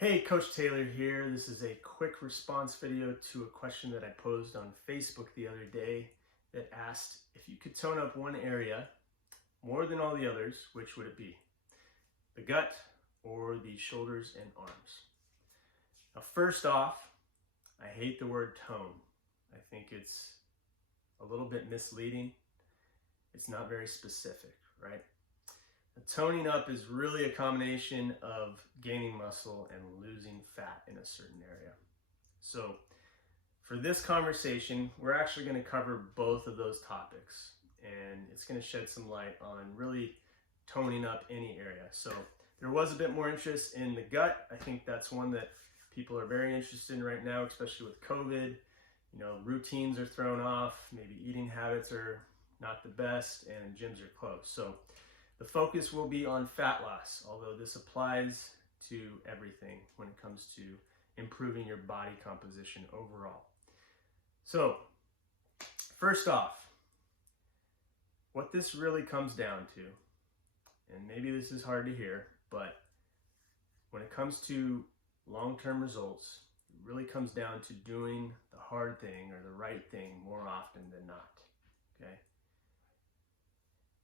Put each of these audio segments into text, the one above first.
Hey, Coach Taylor here. This is a quick response video to a question that I posed on Facebook the other day that asked if you could tone up one area more than all the others, which would it be? The gut or the shoulders and arms? Now, first off, I hate the word tone. I think it's a little bit misleading. It's not very specific, right? Toning up is really a combination of gaining muscle and losing fat in a certain area. So for this conversation, we're actually going to cover both of those topics, and it's going to shed some light on really toning up any area. So there was a bit more interest in the gut. I think that's one that people are very interested in right now, especially with COVID. You know, routines are thrown off, maybe eating habits are not the best, and gyms are closed. So the focus will be on fat loss, although this applies to everything when it comes to improving your body composition overall. So, first off, what this really comes down to, and maybe this is hard to hear, but when it comes to long-term results, it really comes down to doing the hard thing or the right thing more often than not, okay?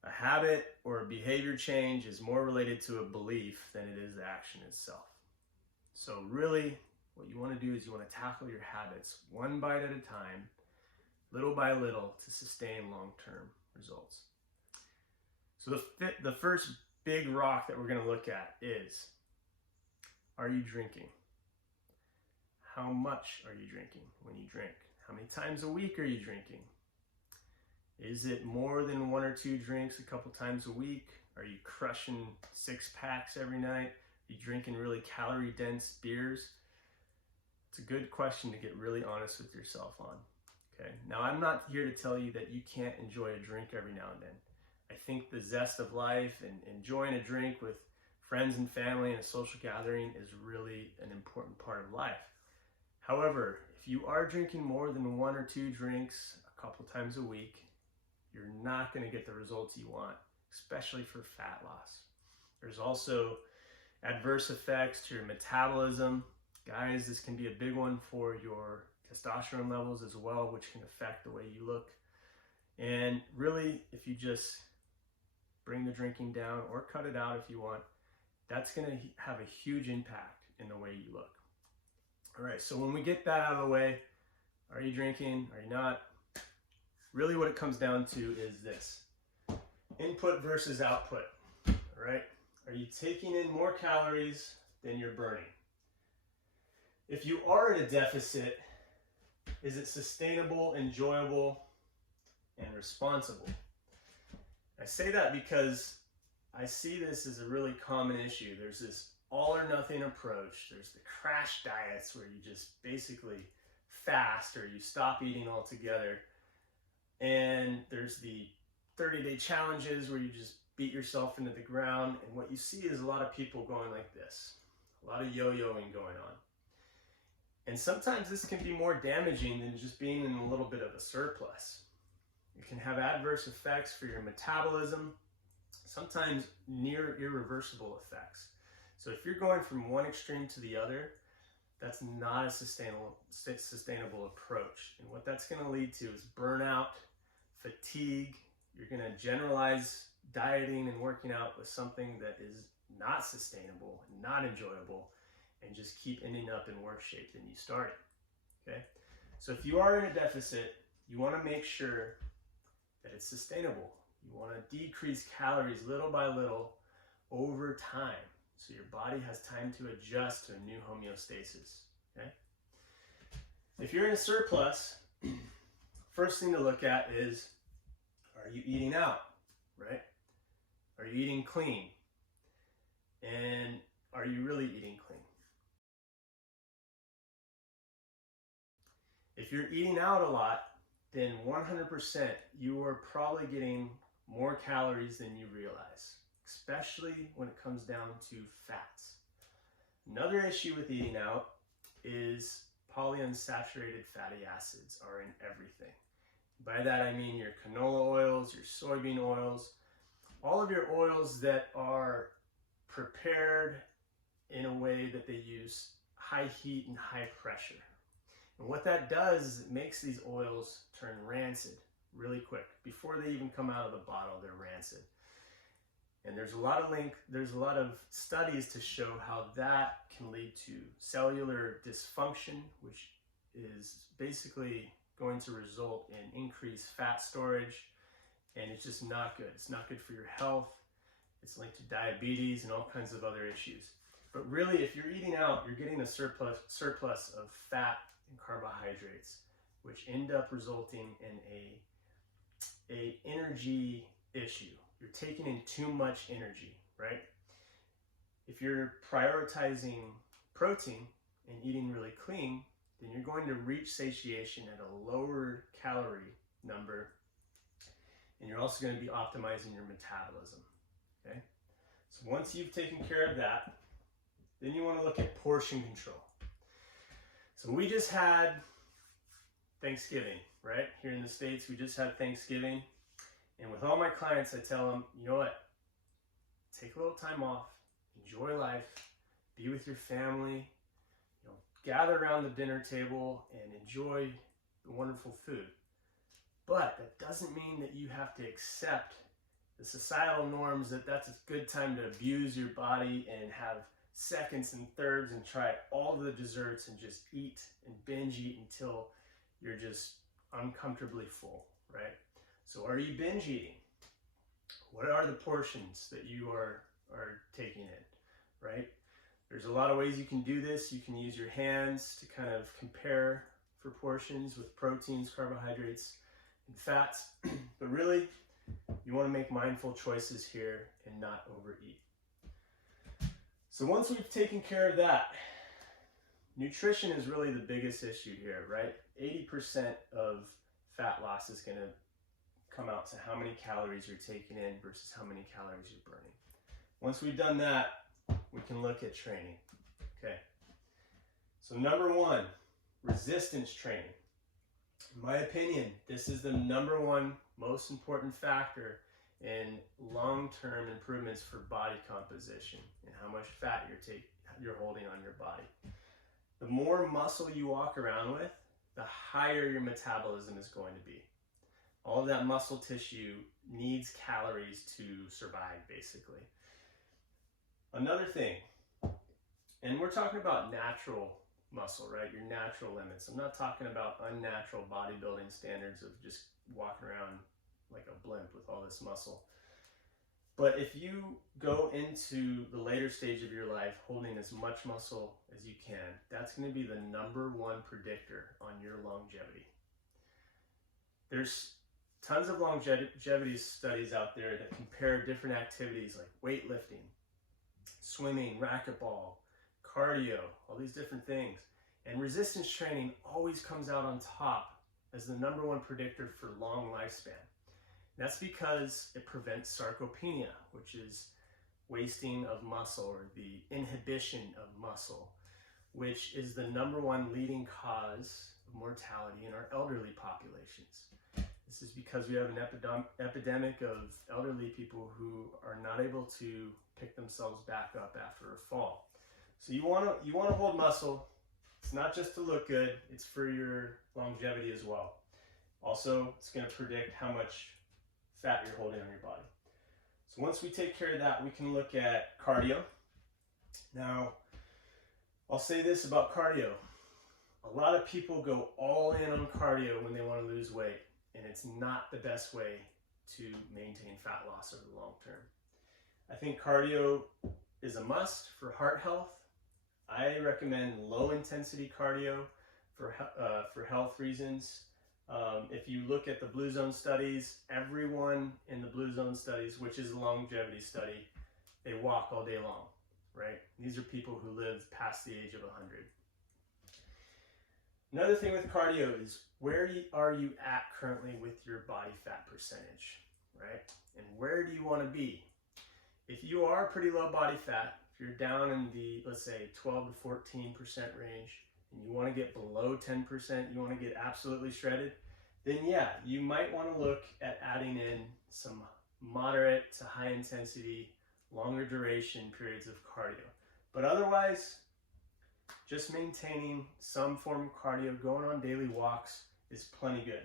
A habit or a behavior change is more related to a belief than it is the action itself. So really, what you want to do is you want to tackle your habits one bite at a time, little by little, to sustain long-term results. So the first big rock that we're going to look at is, are you drinking? How much are you drinking when you drink? How many times a week are you drinking? Is it more than one or two drinks a couple times a week? Are you crushing 6 packs every night? Are you drinking really calorie-dense beers? It's a good question to get really honest with yourself on. Okay. Now, I'm not here to tell you that you can't enjoy a drink every now and then. I think the zest of life and enjoying a drink with friends and family and a social gathering is really an important part of life. However, if you are drinking more than 1 or 2 drinks a couple times a week, you're not going to get the results you want, especially for fat loss. There's also adverse effects to your metabolism. Guys, this can be a big one for your testosterone levels as well, which can affect the way you look. And really, if you just bring the drinking down or cut it out if you want, that's going to have a huge impact in the way you look. All right, so when we get that out of the way, are you drinking? Are you not? Really what it comes down to is this: input versus output, all right? Are you taking in more calories than you're burning? If you are in a deficit, is it sustainable, enjoyable, and responsible? I say that because I see this as a really common issue. There's this all or nothing approach. There's the crash diets where you just basically fast or you stop eating altogether. And there's the 30-day challenges where you just beat yourself into the ground. And what you see is a lot of people going like this, a lot of yo-yoing going on. And sometimes this can be more damaging than just being in a little bit of a surplus. It can have adverse effects for your metabolism, sometimes near irreversible effects. So if you're going from one extreme to the other, that's not a sustainable approach. And what that's going to lead to is burnout, fatigue. You're going to generalize dieting and working out with something that is not sustainable, not enjoyable, and just keep ending up in worse shape than you started. Okay? So if you are in a deficit, you want to make sure that it's sustainable. You want to decrease calories little by little over time, so your body has time to adjust to a new homeostasis, okay? If you're in a surplus, first thing to look at is, are you eating out, right? Are you eating clean? And are you really eating clean? If you're eating out a lot, then 100% you are probably getting more calories than you realize, especially when it comes down to fats. Another issue with eating out is polyunsaturated fatty acids are in everything. By that I mean your canola oils, your soybean oils, all of your oils that are prepared in a way that they use produce high heat and high pressure. And what that does is it makes these oils turn rancid really quick. Before they even come out of the bottle, they're rancid. And there's a lot of studies to show how that can lead to cellular dysfunction, which is basically going to result in increased fat storage, and it's just not good. It's not good for your health. It's linked to diabetes and all kinds of other issues. But really, if you're eating out, you're getting a surplus of fat and carbohydrates, which end up resulting in a energy issue. You're taking in too much energy, right? If you're prioritizing protein and eating really clean, then you're going to reach satiation at a lower calorie number, and you're also going to be optimizing your metabolism, okay? So once you've taken care of that, then you want to look at portion control. So we just had Thanksgiving, right? Here in the States, we just had Thanksgiving. And with all my clients, I tell them, you know what? Take a little time off, enjoy life, be with your family, gather around the dinner table and enjoy the wonderful food. But that doesn't mean that you have to accept the societal norms that that's a good time to abuse your body and have seconds and thirds and try all the desserts and just eat and binge eat until you're just uncomfortably full, right? So are you binge eating? What are the portions that you are taking in, right? There's a lot of ways you can do this. You can use your hands to kind of compare for portions with proteins, carbohydrates, and fats. But really, you want to make mindful choices here and not overeat. So once we've taken care of that, nutrition is really the biggest issue here, right? 80% of fat loss is going to come out to how many calories you're taking in versus how many calories you're burning. Once we've done that, we can look at training. Okay. So number one, resistance training. In my opinion, this is the number one most important factor in long-term improvements for body composition and how much fat you're holding on your body. The more muscle you walk around with, the higher your metabolism is going to be. All of that muscle tissue needs calories to survive, basically. Another thing, and we're talking about natural muscle, right? Your natural limits. I'm not talking about unnatural bodybuilding standards of just walking around like a blimp with all this muscle. But if you go into the later stage of your life holding as much muscle as you can, that's going to be the number one predictor on your longevity. There's tons of longevity studies out there that compare different activities like weightlifting, swimming, racquetball, cardio, all these different things. And resistance training always comes out on top as the number one predictor for long lifespan. That's because it prevents sarcopenia, which is wasting of muscle or the inhibition of muscle, which is the number one leading cause of mortality in our elderly populations. This is because we have an epidemic of elderly people who are not able to pick themselves back up after a fall. So you want to hold muscle. It's not just to look good, it's for your longevity as well. Also, it's going to predict how much fat you're holding on your body. So once we take care of that, we can look at cardio. Now, I'll say this about cardio. A lot of people go all in on cardio when they want to lose weight, and it's not the best way to maintain fat loss over the long term. I think cardio is a must for heart health. I recommend low intensity cardio for health reasons. If you look at the Blue Zone studies, everyone in the Blue Zone studies, which is a longevity study, they walk all day long, right? These are people who live past the age of 100. Another thing with cardio is where are you at currently with your body fat percentage, right? And where do you want to be? If you are pretty low body fat, if you're down in the, let's say, 12 to 14% range, and you want to get below 10%, you want to get absolutely shredded, then yeah, you might want to look at adding in some moderate to high intensity, longer duration periods of cardio. But otherwise, just maintaining some form of cardio, going on daily walks is plenty good.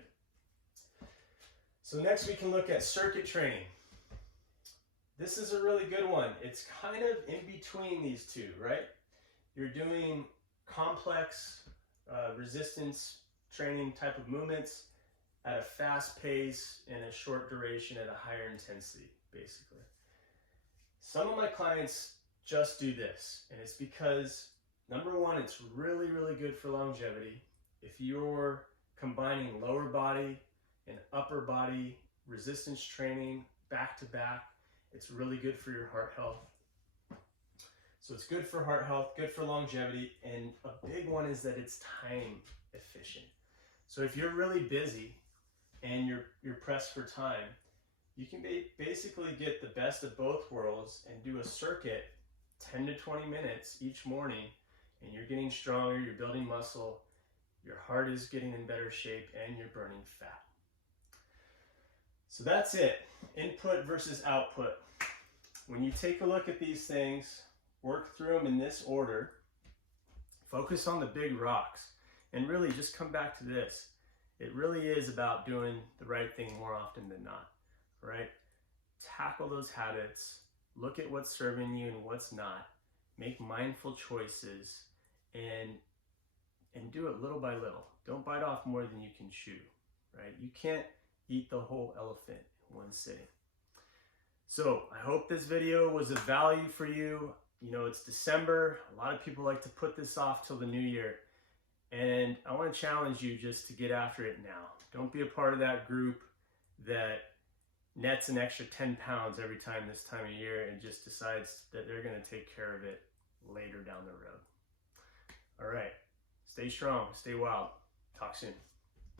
So next we can look at circuit training. This is a really good one. It's kind of in between these two, right? You're doing complex resistance training type of movements at a fast pace and a short duration at a higher intensity, basically. Some of my clients just do this, and it's because, number one, it's really, really good for longevity. If you're combining lower body and upper body resistance training back to back, it's really good for your heart health. So it's good for heart health, good for longevity, and a big one is that it's time efficient. So if you're really busy and you're pressed for time, you can basically get the best of both worlds and do a circuit 10 to 20 minutes each morning, and you're getting stronger, you're building muscle, your heart is getting in better shape, and you're burning fat. So that's it, input versus output. When you take a look at these things, work through them in this order, focus on the big rocks, and really just come back to this. It really is about doing the right thing more often than not, right? Tackle those habits, look at what's serving you and what's not, make mindful choices, and do it little by little. Don't bite off more than you can chew, right? You can't eat the whole elephant in one sitting. So I hope this video was of value for you. You know, it's December. A lot of people like to put this off till the new year. And I want to challenge you just to get after it now. Don't be a part of that group that nets an extra 10 pounds every time this time of year and just decides that they're going to take care of it later down the road. All right. Stay strong. Stay wild. Talk soon.